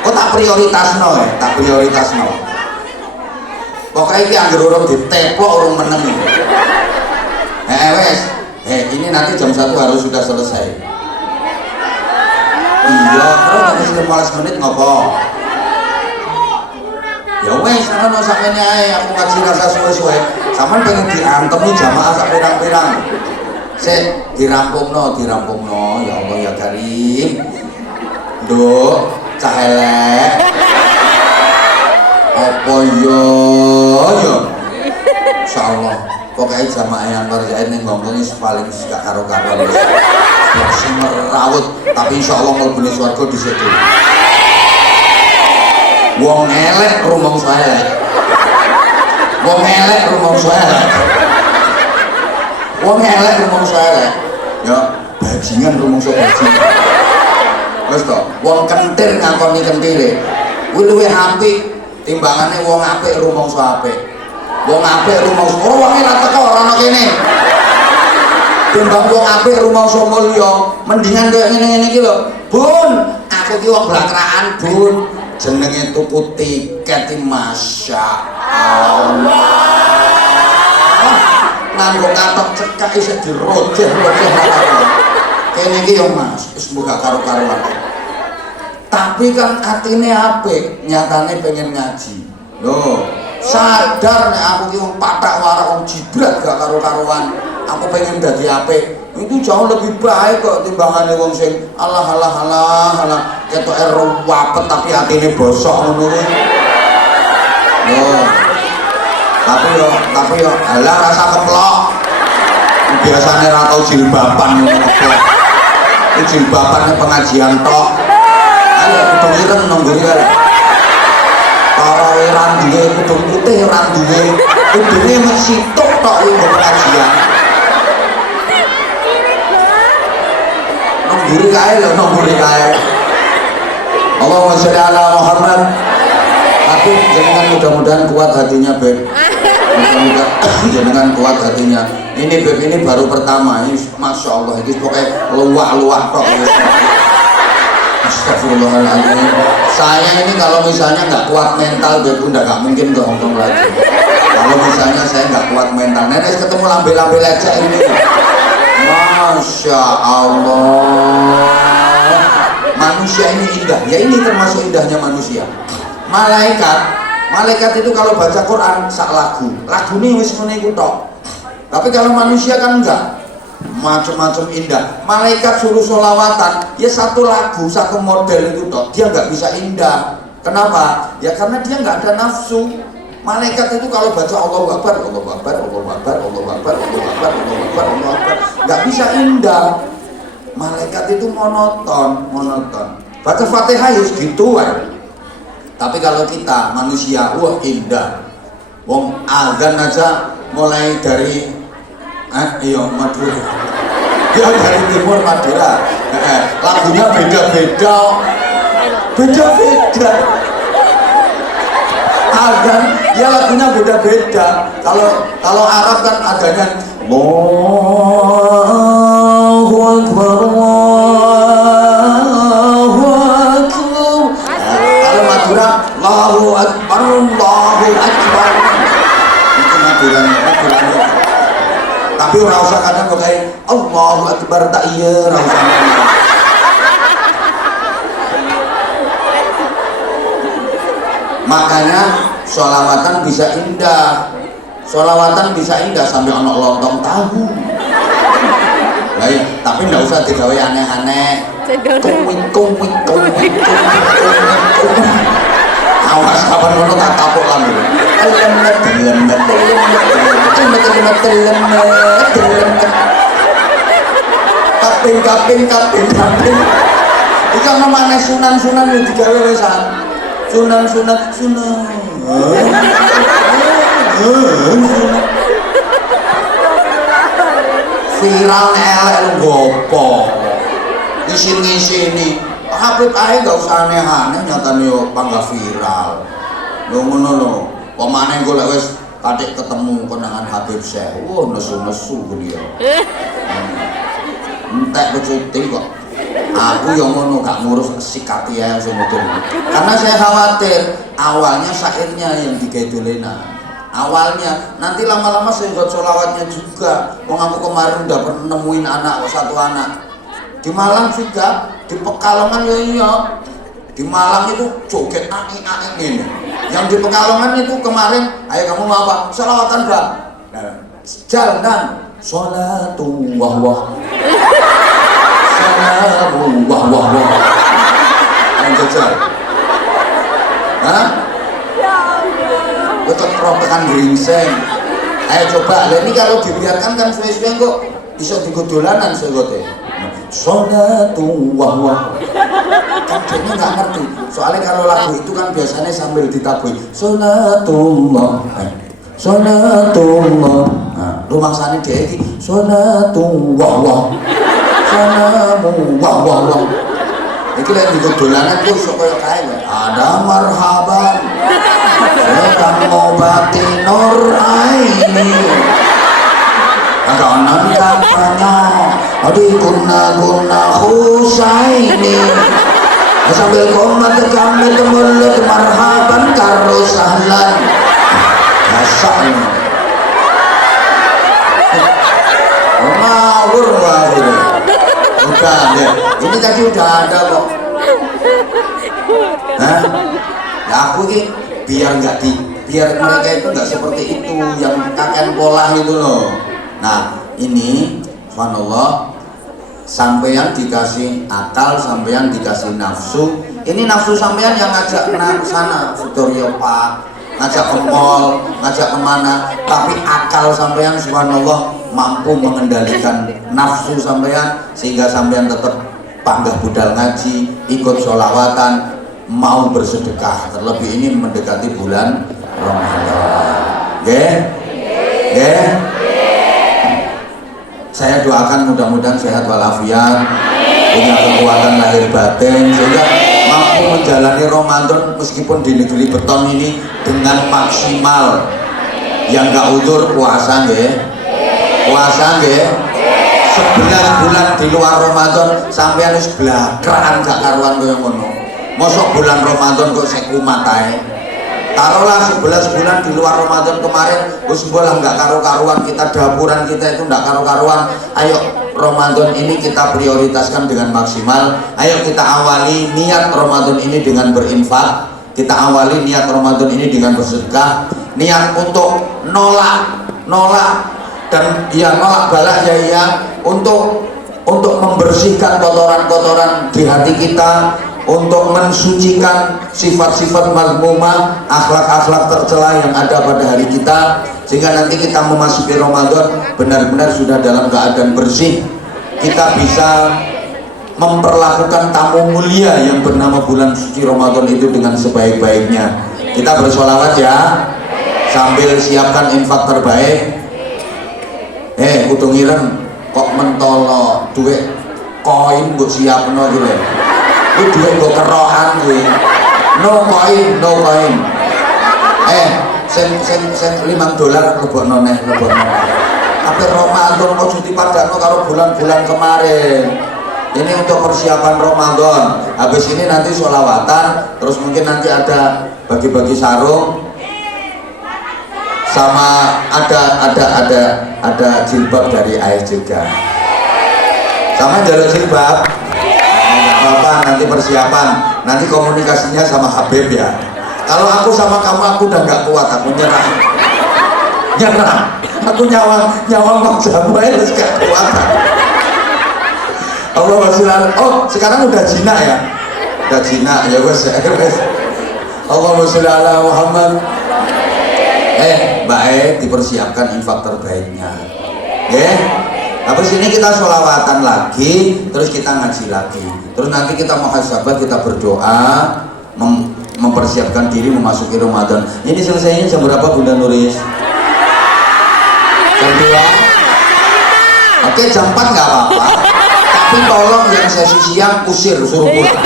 Kok tak prioritasno ya, tak prioritasno. Pokoknya iki anggere urung diteplok urung meneng. Wes. Ini nanti jam 1 harus sudah selesai. Iya, terus nanti 15 menit ngopo? Ya wes, ana sakmene ae aku ngaji rasa suwe-suwe. Sampeyan pengen diantemi jamaah sak pirang-pirang. Sik dirampungno, ya Allah ya Karim. Nduk, cah elek. Apa yo? Insyaallah. Pokoknya jamaah yang ngerjain ning ngomong wis paling gak karo-karuan wis. Sing merawut, tapi insyaallah mlebune swarga disitu. Wong elek rumangsa elek. Wong elek rumangsa elek. Wong elek rumangsa elek. Ya, bajingan rumangsa bajingan. Wis to, wong kentir ngakoni kentire. Kuwi luwih apik timbangane wong apik rumangsa apik. Wong apik rumangsa wonge ra teko ora ana kene. Timbang wong apik rumangsa mulya, mendingan koyo ngene-ngene iki lho. Bun, aku ki wong blakraan, Bun. Jenenge tuku tiket iki Masya Allah. Nganggo katok cekak isih dirojeh-rojeh karo. Kene iki yo Mas, wis buka karo-karuan. Tapi kan atine apik, nyatane pengen ngaji. Loh, sadar nek aku ki wong pathak warak wong jibrat gak karo-karuan. Aku pengen dadi apik. Itu jauh lebih baik kok timbangane wong sing alah ketoke ruwapet tapi atine bosok ngono kuwi. Loh. Tapi yo alah rasa keplok. Biasane ra tau jilbaban ngono keplok. Iki jilbaban pengajian tok. Ayo kudu ireng nang ngene kae. Para randuwe kudu putih randuwe. Kudune mek sitok tok iki pengajian. Nongguri kae lho, nongguri kae. Allahumma sholli ala Muhammad. Tapi jangan mudah-mudahan kuat hatinya, Beb. Mudah-mudahan jangan kuat hatinya. Ini Beb ini baru pertama. Ini Masya Allah, ini pokoknya luwak-luwak tok. Astagfirullahaladzim. Saya ini kalau misalnya nggak kuat mental, Beb udah nggak mungkin ke Hongkong lagi. Kalau misalnya saya nggak kuat mental, nenek ketemu lambe-lambe lecek ini. Masya Allah. Manusia ini indah. Ya ini termasuk indahnya manusia. Malaikat itu kalau baca Quran sak lagu ini wis ngene iku tok. Tapi kalau manusia kan enggak. Macam-macam indah. Malaikat suruh sholawatan, ya satu lagu, satu model itu tok. Dia nggak bisa indah. Kenapa? Ya karena dia nggak ada nafsu. Malaikat itu kalau baca Allahu Akbar, Allahu Akbar, Allahu Akbar, Allahu Akbar, Allahu Akbar, Allahu Akbar, Allahu Akbar, nggak bisa indah. Malaikat itu monoton. Baca Fatihah ya gitu kan. Tapi kalau kita manusia, wah indah. Wong azan aja mulai dari Madura. Ya dari timur Madura. Lagunya beda-beda. Azan ya lagunya beda-beda. Kalau Arab kan adanya Allahu Akbar, Allahu Akbar. Kalau Madura Allahu Akbar, Allahu Akbar. Itu Madura. Tapi ora usah kadang kok kayak Allahu Akbar tak iya ora usah. Makanya sholawatan bisa indah. Sholawatan bisa indah sampai ono lontong tahu. Baik, tapi nggak usah digawe aneh-aneh. Kumik. Awas kapan ngono tak kapok lan. Lemet. Kaping. Iki ana maneh sunan-sunan yo digawe wesan. Sunan. Viral elek lu gopo. Ngisi-ngisini Habib ae gak usah aneh-aneh nyatane yo panggah viral. Lho ngono lho. Pemane engko lek wis katik ketemu konangan Habib Syekh. Wah, nesu-nesu beliau. Entek kecuti kok. Aku yang ngono gak ngurus sikat ya sing model. Karena saya khawatir awalnya syairnya yang digawe dolenan. Awalnya nanti lama-lama saya buat sholawatnya juga. Wong aku kemarin udah pernah nemuin anak satu anak di Malang juga, di Pekalongan ya iya. Di Malang itu joget aing-aing ini. Yang di Pekalongan itu kemarin, ayo kamu mau apa? Sholawatan Bang. Jalan sholatu wah. Salamu wah. Yang jajal. Hah? Betul protekan ringseng. Ayo coba, ini kalau dibiarkan kan suwe-suwe kok bisa digudulanan segote. Sholatu wah. Kan dia nggak ngerti. Soalnya kalau lagu itu kan biasanya sambil ditabui. Sholatullah. Sholatullah. Nah, rumah sana dia ini sholatu wah. Salamu wah. Iki lek digudulanan ku iso kaya kae. Ada marhaban. Sedang ngobati nur aini. Kanan katanya di guna husaini. Sambil komat kami temulut marhaban karo sahlan. Asal ngawur wae. Udah ya. Ini tadi udah ada kok. Hah? Ya aku ini biar mereka itu nggak seperti itu yang kakek pola itu loh. Nah ini subhanallah, sampeyan dikasih akal, sampeyan dikasih nafsu. Ini nafsu sampeyan yang ngajak ke sana, Sutoryo Pak, ngajak ke mall, ngajak kemana. Tapi akal sampeyan subhanallah mampu mengendalikan nafsu sampeyan sehingga sampeyan tetap panggah budal ngaji, ikut sholawatan, mau bersedekah. Terlebih ini mendekati bulan Ramadan. Saya doakan mudah-mudahan sehat walafiat, punya kekuatan lahir batin sehingga mampu menjalani Ramadan meskipun di negeri beton ini dengan maksimal. Yang gak udur puasa nggih. Puasa nggih. 11 bulan di luar Ramadan sampeyan wis blakraan gak karuan kaya ngono. Mosok bulan Ramadan kok sik kumat ae. Taruhlah 11 bulan di luar Ramadan kemarin wis bola nggak karu-karuan, kita dapuran kita itu nggak karu-karuan. Ayo Ramadan ini kita prioritaskan dengan maksimal. Ayo kita awali niat Ramadan ini dengan berinfak. Kita awali niat Ramadan ini dengan bersedekah. Niat untuk nolak dan ya nolak balak ya untuk membersihkan kotoran-kotoran di hati kita, untuk mensucikan sifat-sifat mazmumah, akhlak-akhlak tercela yang ada pada hari kita, sehingga nanti kita memasuki Ramadan benar-benar sudah dalam keadaan bersih. Kita bisa memperlakukan tamu mulia yang bernama bulan suci Ramadan itu dengan sebaik-baiknya. Kita bersolawat ya, sambil siapkan infak terbaik. Kudu ngireng kok mentolo duit koin mbok siapno iki lho. Ku duit mbok kerokan kuwi. No koin. Sen $5 lebokno neh, lebokno. Tapi Ramadan ojo dipadakno karo bulan-bulan kemarin. Ini untuk persiapan Ramadan. Habis ini nanti sholawatan, terus mungkin nanti ada bagi-bagi sarung, sama ada jilbab dari AS juga. Sama jalur jilbab. Bapak nanti persiapan, nanti komunikasinya sama Habib ya. Kalau aku sama kamu aku udah nggak kuat, aku nyerah. Aku nyawa mau jamu aja gak kuat. Allah wasilal. Oh sekarang udah jinak ya, udah jinak ya wes. Allah wasilal Muhammad. Mbak dipersiapkan infak terbaiknya. Habis ini kita sholawatan lagi, terus kita ngaji lagi, terus nanti kita muhasabah, kita berdoa, mempersiapkan diri memasuki Ramadan. Ini selesainya jam berapa Bunda Nuris? Jam 2? Oke jam 4 nggak apa-apa, tapi tolong yang sesi siang usir suruh pulang.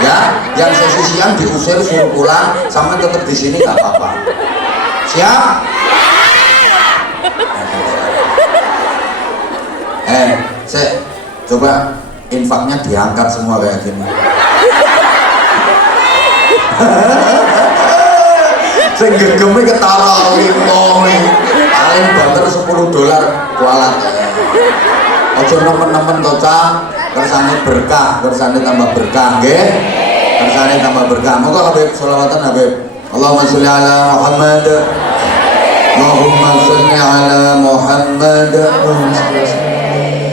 Ya, yang sesi siang diusir suruh pulang, sama tetap di sini nggak apa-apa. Siap? Saya coba infaknya diangkat semua kayak gini. Saya gegeme ketara limo paling banter $10 kualat. Ojo nemen-nemen to Cah, kersane berkah, kersane tambah berkah nggih. Kersane tambah berkah. Moga Habib sholawatan Habib. Allahumma sholli ala Muhammad. Allahumma sholli ala Muhammad.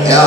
Ya